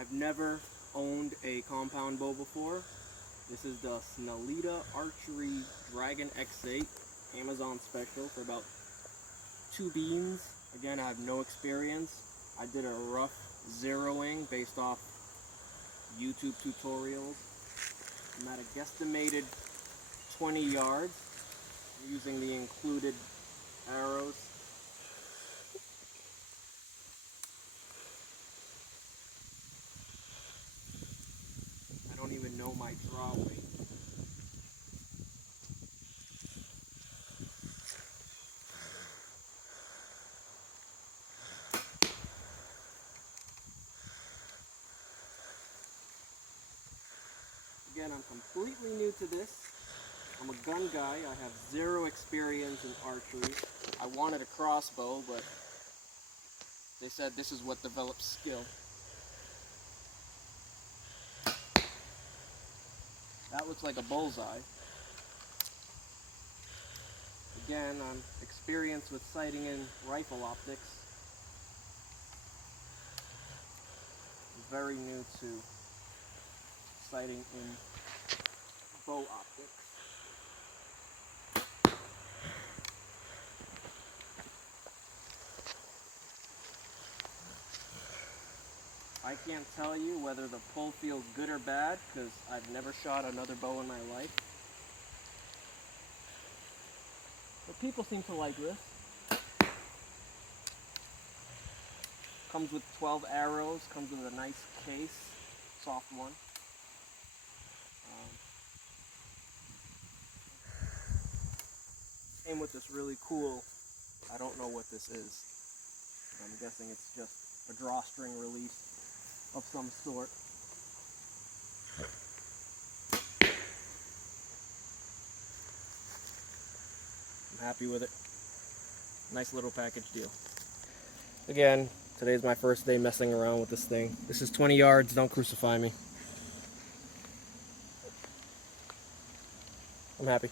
I've never owned a compound bow before. This is the Sanlida Archery Dragon X8 Amazon special for about 2 beans. Again, I have no experience. I did a rough zeroing based off YouTube tutorials. I'm at a guesstimated 20 yards using the included arrows. I don't even know my draw weight. Again, I'm completely new to this. I'm a gun guy. I have 0 experience in archery. I wanted a crossbow, but they said this is what develops skill. That looks like a bullseye. Again, I'm experienced with sighting in rifle optics. I'm very new to sighting in bow optics. I can't tell you whether the pull feels good or bad because I've never shot another bow in my life. But people seem to like this. Comes with 12 arrows, comes with a nice case, soft one. Came with this really cool, I don't know what this is. I'm guessing it's just a drawstring release of some sort. I'm happy with it. Nice little package deal. Again, today's my first day messing around with this thing. This is 20 yards, don't crucify me. I'm happy.